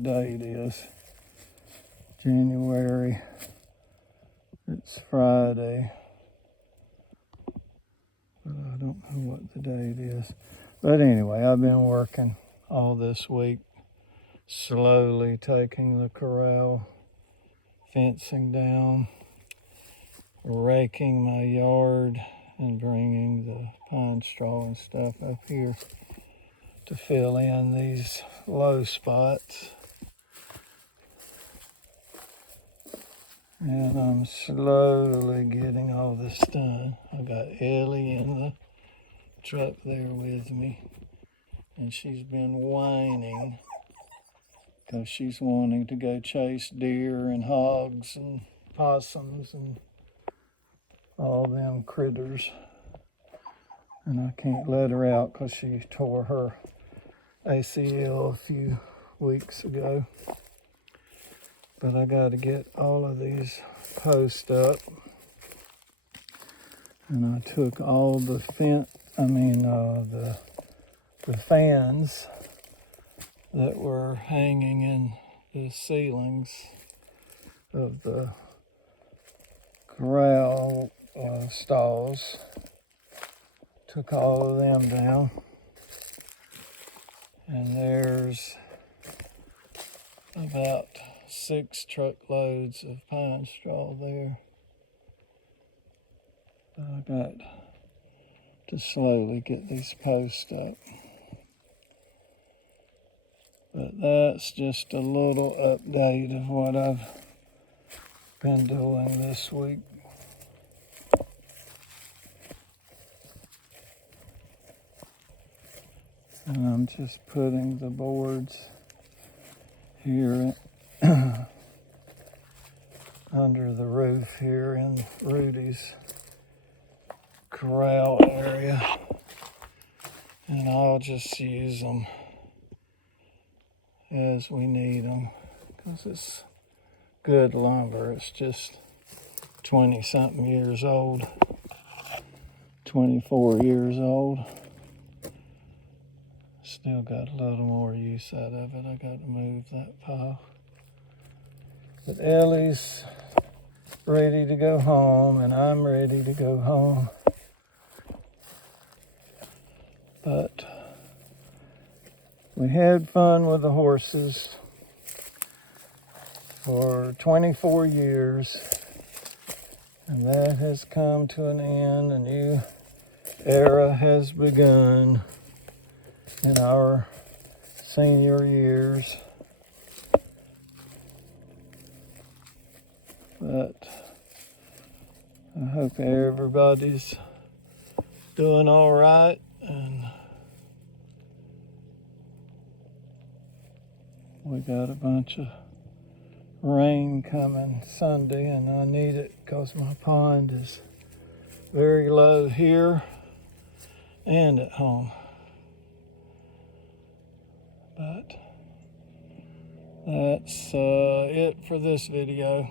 what day it is. January. It's Friday. But I don't know what the date is. But anyway, I've been working all this week, slowly taking the corral, fencing down, raking my yard, and bringing the pine straw and stuff up here to fill in these low spots. And I'm slowly getting all this done. I got Ellie in the truck there with me, and she's been whining because she's wanting to go chase deer and hogs and possums and all them critters. And I can't let her out because she tore her ACL a few weeks ago. But I got to get all of these posts up. And I took all the the fans that were hanging in the ceilings of the corral stalls. Took all of them down. And there's about 6 truckloads of pine straw there. I got to slowly get these posts up. But that's just a little update of what I've been doing this week. And I'm just putting the boards here under the roof here in Rudy's corral area. And I'll just use them as we need them because it's good lumber. It's just 20-something years old, 24 years old. Still got a little more use out of it. I got to move that pile. But Ellie's ready to go home, and I'm ready to go home. But we had fun with the horses for 24 years, and that has come to an end. A new era has begun in our senior years. But I hope everybody's doing all right, and we got a bunch of rain coming Sunday, and I need it because my pond is very low here and at home. But that's it for this video.